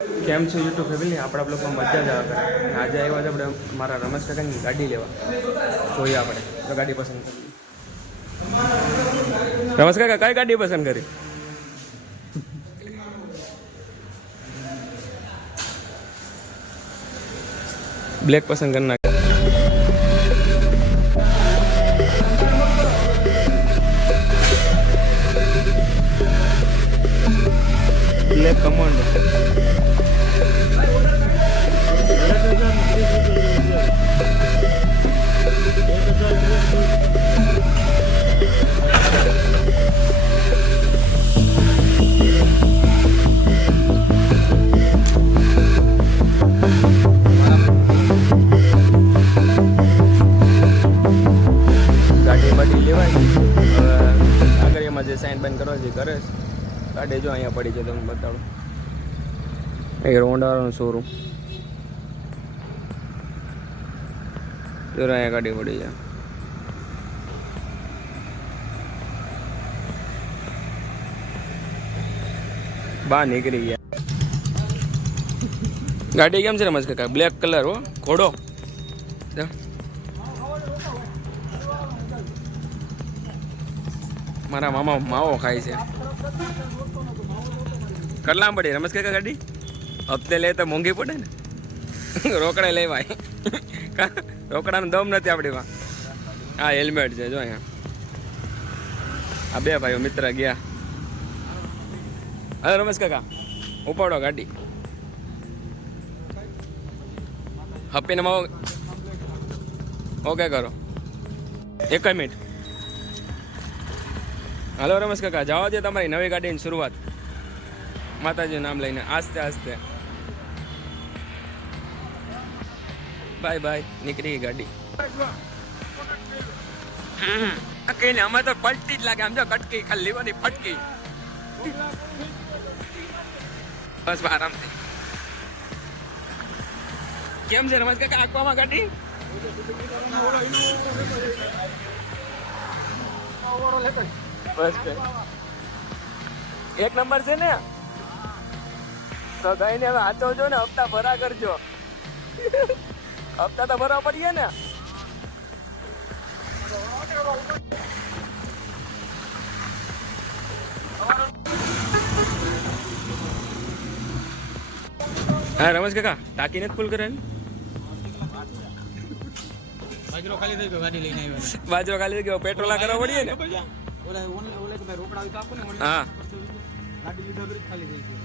કેમ છે YouTube family? આપણા બ્લોગમાં મજા જ આવે. આજે આવ્યા છે આપણે મારા રમેશ કાકાની ગાડી લેવા. જોઈએ આપણે તો ગાડી પસંદ કરી. રમેશ કાકા કઈ ગાડી પસંદ કરી? બ્લેક પસંદ કરી નાખી. Black commando. ગાડી બાડી લેવાય આગળ એમાં જે સાઈન બાઈન કરવા છે કરે છે. ગાડી જો અહીંયા પડી છે તમને બતાડું. એક હોન્ડાનો શોરૂમ જો અહીંયા ગાડી પડી છે. બહાર નીકળી ગયા. ગાડી કેમ છે રમેશ કાકા? બ્લેક કલર હો, ઘોડો. મારા મામા માવો ખાય છે. કેટલા પડી રમેશ કાકા ગાડી? હપ્તે લે તો મોંઘી પડે ને. રોકડે લેવાય. રોકડાનો દમ નથી આપણીમાં. હા હેલ્મેટ છે જો અહીંયા. આ બે ભાઈઓ મિત્ર ગયા. હવે રમેશ કાકા ઉપાડો ગાડી. હપ્પીને માવો ઓકે કરો. એક મિનિટ. હાલો રમેશ કાકા જવા દે તમારી નવી ગાડીની શરૂઆત. માતાજી નામ લઈને આસ્તે આસ્તે. Bye bye. નીકળી ગઈ ગાડી. કઈ ને અમે તો પલટી જ લાગે. આમ જો કટકી ખાલી લેવાની ફટકી. બસ આરામથી. કેમ છે રમેશ કાકા આંકવામાં ગાડી? બસ એક નંબર છે ને તો કઈ ને હવે આચવજો ને. હપ્તા ભરા કરજો. હપ્તા તો ભરવા પડીએ ને. હા રમેશ કાકા ટાંકી નથી ફૂલ કરેલી? બાજરો ખાલી થઈ ગયો. ગાડી લઈને આવ્યા. બાજરો ખાલી થઈ ગયો. પેટ્રોલ કરવા પડીએ ને. હા ગાડી લીધા ખાલી થઈ ગઈ.